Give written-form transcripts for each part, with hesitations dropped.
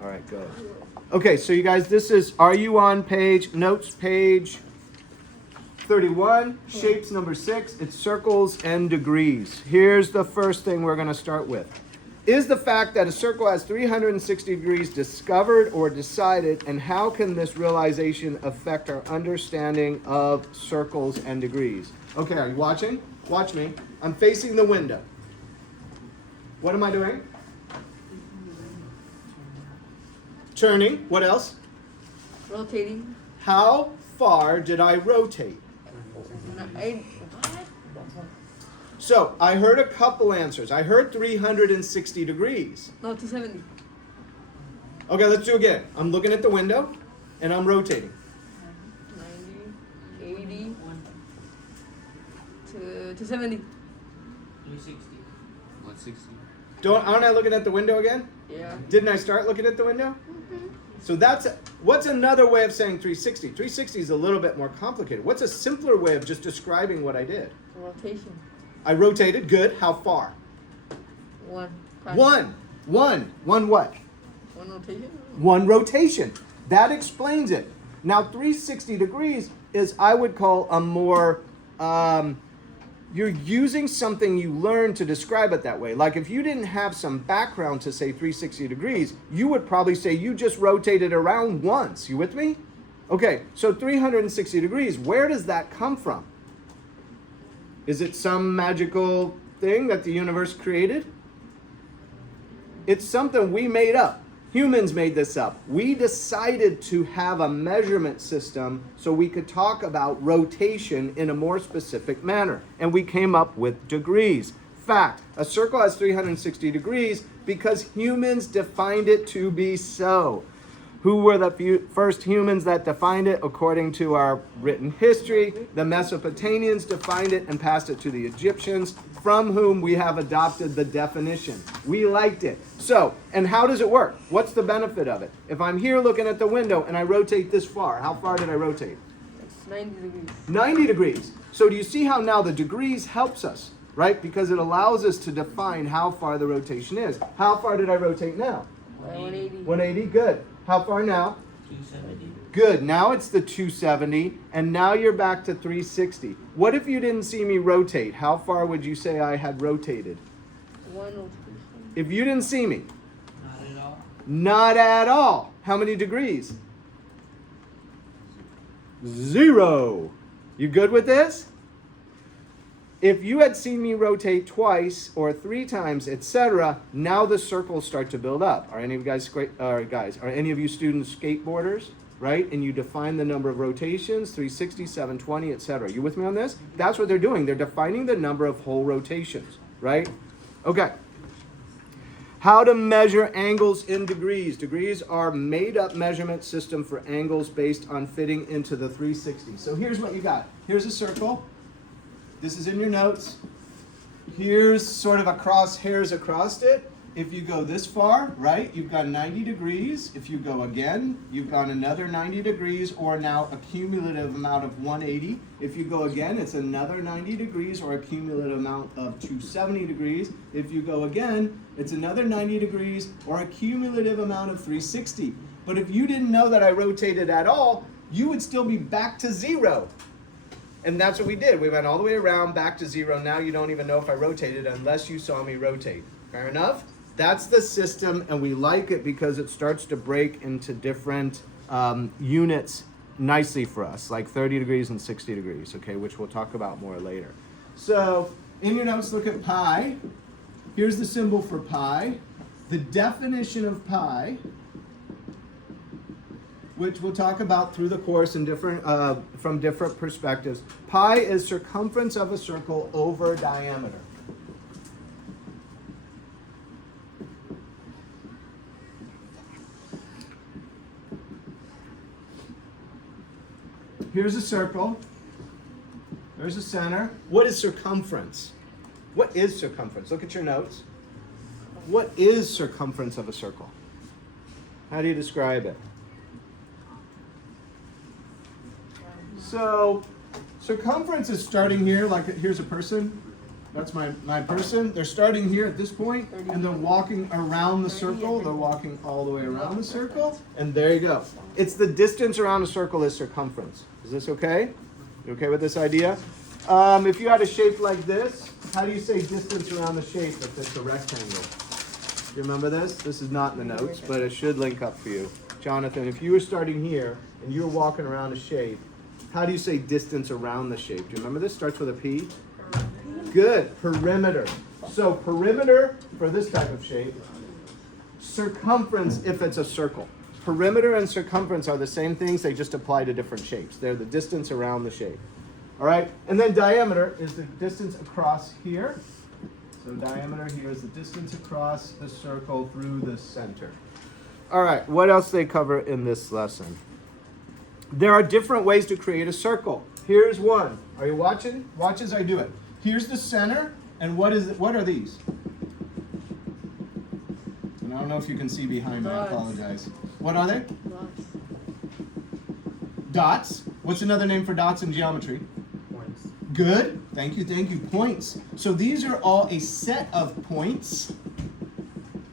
All right, go. Okay, so you guys, are you on notes page 31, shapes number 6, it's circles and degrees. Here's the first thing we're going to start with. Is the fact that a circle has 360 degrees discovered or decided, and how can this realization affect our understanding of circles and degrees? Okay, are you watching? Watch me. I'm facing the window. What am I doing? Turning. What else? Rotating. How far did I rotate? So, I heard a couple answers. I heard 360 degrees. No, 270. Okay, let's do it again. I'm looking at the window, and I'm rotating. 90, 80, to 270. 360. 160. Aren't I looking at the window again? Yeah. Didn't I start looking at the window? So what's another way of saying 360? 360 is a little bit more complicated. What's a simpler way of just describing what I did? Rotation. I rotated. Good. How far? One. One what? One rotation? One rotation. That explains it. Now 360 degrees is, I would call, a more, you're using something you learned to describe it that way. Like if you didn't have some background to say 360 degrees, you would probably say you just rotated around once. You with me? Okay, so 360 degrees, where does that come from? Is it some magical thing that the universe created? It's something we made up. Humans made this up. We decided to have a measurement system so we could talk about rotation in a more specific manner. And we came up with degrees. Fact, a circle has 360 degrees because humans defined it to be so. Who were the first humans that defined it according to our written history? The Mesopotamians defined it and passed it to the Egyptians, from whom we have adopted the definition. We liked it. So, and how does it work? What's the benefit of it? If I'm here looking at the window and I rotate this far, how far did I rotate? That's 90 degrees. 90 degrees. So do you see how now the degrees helps us, right? Because it allows us to define how far the rotation is. How far did I rotate now? 180. 180, good. How far now? 270. Good. Now it's the 270, and now you're back to 360. What if you didn't see me rotate? How far would you say I had rotated? One rotation. If you didn't see me? Not at all. Not at all. How many degrees? 0. You good with this? If you had seen me rotate twice or 3 times, etc., now the circles start to build up. Are any of you are any of you students skateboarders, right? And you define the number of rotations, 360, 720, etc. You with me on this? That's what they're doing. They're defining the number of whole rotations, right? Okay. How to measure angles in degrees. Degrees are made-up measurement system for angles based on fitting into the 360. So here's what you got. Here's a circle. This is in your notes. Here's sort of a crosshairs across it. If you go this far, right, you've got 90 degrees. If you go again, you've got another 90 degrees, or now a cumulative amount of 180. If you go again, it's another 90 degrees, or a cumulative amount of 270 degrees. If you go again, it's another 90 degrees, or a cumulative amount of 360. But if you didn't know that I rotated at all, you would still be back to 0. And that's what we did. We went all the way around, back to 0. Now you don't even know if I rotated unless you saw me rotate. Fair enough? That's the system, and we like it because it starts to break into different units nicely for us, like 30 degrees and 60 degrees, okay, which we'll talk about more later. So in your notes, look at pi. Here's the symbol for pi. The definition of pi, which we'll talk about through the course in from different perspectives. Pi is circumference of a circle over diameter. Here's a circle. There's a center. What is circumference? What is circumference? Look at your notes. What is circumference of a circle? How do you describe it? So, circumference is starting here, like here's a person, That's my person. They're starting here at this point, and they're walking around the circle. They're walking all the way around the circle, and there you go. It's the distance around a circle is circumference. Is this okay? You okay with this idea? If you had a shape like this, how do you say distance around the shape if it's a rectangle? Do you remember this? This is not in the notes, but it should link up for you. Jonathan, if you were starting here and you were walking around a shape, how do you say distance around the shape? Do you remember this? Starts with a P? Good. Perimeter. So perimeter for this type of shape. Circumference if it's a circle. Perimeter and circumference are the same things. They just apply to different shapes. They're the distance around the shape. All right? And then diameter is the distance across here. So diameter here is the distance across the circle through the center. All right. What else they cover in this lesson? There are different ways to create a circle. Here's one. Are you watching? Watch as I do it. Here's the center, and what is it? What are these? And I don't know if you can see behind me. I apologize. What are they? Dots. Dots. What's another name for dots in geometry? Points. Good. Thank you. Thank you. Points. So these are all a set of points.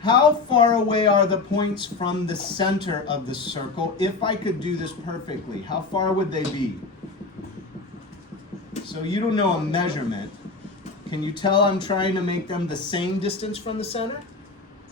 How far away are the points from the center of the circle? If I could do this perfectly, how far would they be? So you don't know a measurement. Can you tell I'm trying to make them the same distance from the center?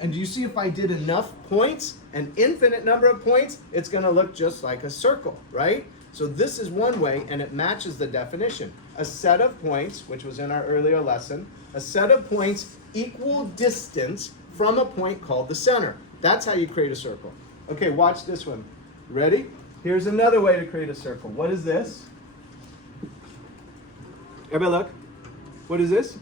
And do you see if I did enough points, an infinite number of points, it's going to look just like a circle, right? So this is one way, and it matches the definition. A set of points, which was in our earlier lesson, a set of points equal distance from a point called the center. That's how you create a circle. Okay, watch this one. Ready? Here's another way to create a circle. What is this? Everybody look. What is this?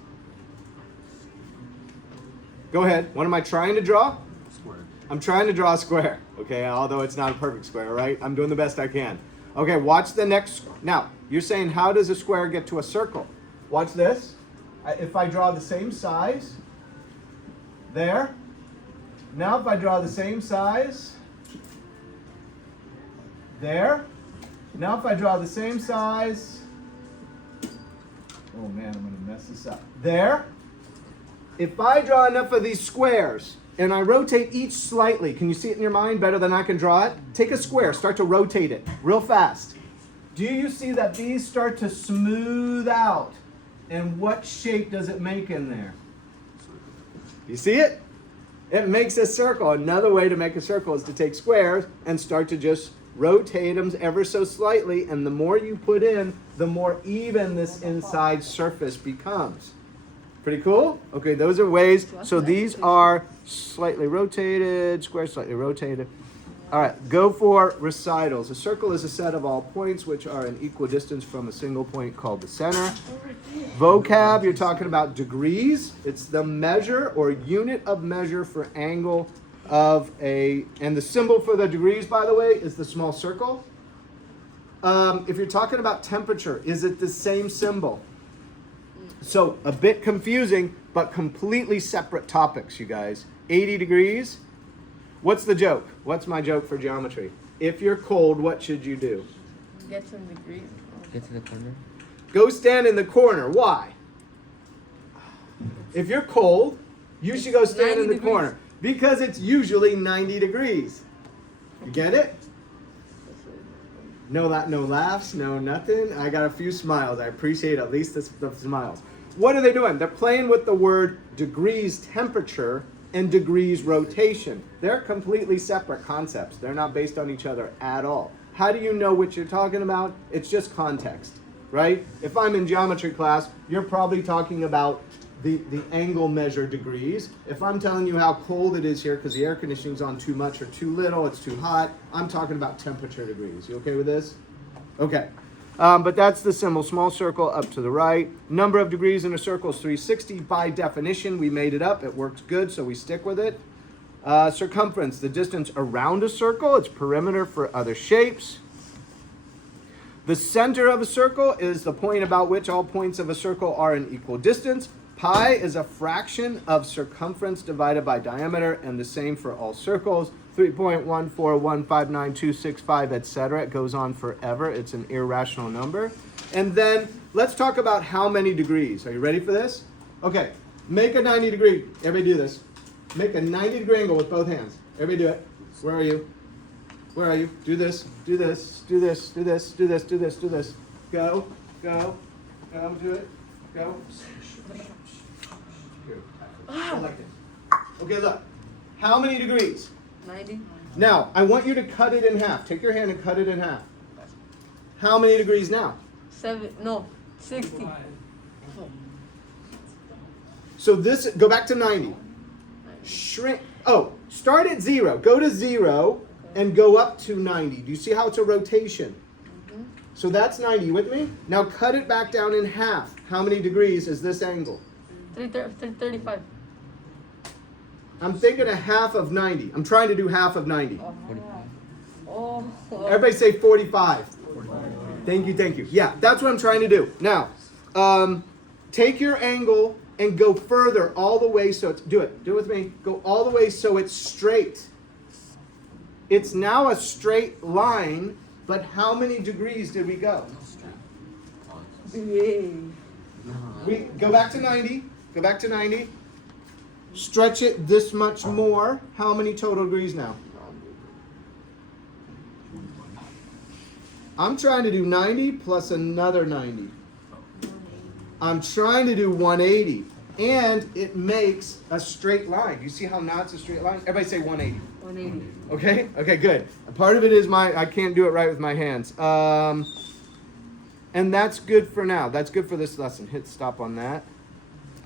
Go ahead. What am I trying to draw? Square. I'm trying to draw a square. Okay, although it's not a perfect square, right? I'm doing the best I can. Okay, watch the next. Now, you're saying how does a square get to a circle? Watch this. If I draw the same size, there. Now if I draw the same size, there. Now if I draw the same size, oh man, I'm going to mess this up. There. If I draw enough of these squares and I rotate each slightly, can you see it in your mind better than I can draw it? Take a square, start to rotate it real fast. Do you see that these start to smooth out? And what shape does it make in there? You see it? It makes a circle. Another way to make a circle is to take squares and start to just rotate them ever so slightly, and the more you put in, the more even this inside surface becomes. Pretty cool? Okay, those are ways. So these are slightly rotated, square slightly rotated. All right, go for recitals. A circle is a set of all points which are an equal distance from a single point called the center. Vocab, you're talking about degrees. It's the measure or unit of measure for angle of a, and the symbol for the degrees, by the way, is the small circle. If you're talking about temperature, is it the same symbol? So a bit confusing, but completely separate topics, you guys. 80 degrees. What's the joke? What's my joke for geometry? If you're cold, what should you do? Get some degrees. Get to the corner. Go stand in the corner. Why? If you're cold, you should go stand in the corner. Because it's usually 90 degrees. You get it? No laughs, no nothing. I got a few smiles. I appreciate at least the smiles. What are they doing? They're playing with the word degrees temperature and degrees rotation. They're completely separate concepts. They're not based on each other at all. How do you know what you're talking about? It's just context, right? If I'm in geometry class, you're probably talking about the angle measure degrees. If I'm telling you how cold it is here because the air conditioning's on too much or too little, it's too hot, I'm talking about temperature degrees. You okay with this? Okay. But that's the symbol, small circle up to the right. Number of degrees in a circle is 360 by definition. We made it up. It works good, so we stick with it. Circumference, the distance around a circle. It's perimeter for other shapes. The center of a circle is the point about which all points of a circle are in equal distance. Pi is a fraction of circumference divided by diameter, and the same for all circles. 3.1415925, etc. It goes on forever. It's an irrational number. And then let's talk about how many degrees. Are you ready for this? Okay, make a 90 degree. Everybody do this. Make a 90 degree angle with both hands. Everybody do it. Where are you? Where are you? Do this, do this, do this, do this, do this, do this, do this. Go, go, go, do it. Go. Good. I like it. Okay, look. How many degrees? 90. Now, I want you to cut it in half. Take your hand and cut it in half. How many degrees now? 60. So this, go back to 90. Shrink. Oh, start at 0. Go to 0 and go up to 90. Do you see how it's a rotation? So that's 90. You with me? Now cut it back down in half. How many degrees is this angle? 335. I'm thinking a half of 90. I'm trying to do half of 90. 45. Oh. Everybody say 45. Thank you, thank you. Yeah, that's what I'm trying to do. Now, take your angle and go further all the way so it's, do it with me. Go all the way so it's straight. It's now a straight line, but how many degrees did we go? Yay. We go back to 90. Go back to 90. Stretch it this much more. How many total degrees now? I'm trying to do 90 plus another 90. I'm trying to do 180. And it makes a straight line. You see how now it's a straight line? Everybody say 180. 180. Okay? Okay, good. Part of it is I can't do it right with my hands. And that's good for now. That's good for this lesson. Hit stop on that.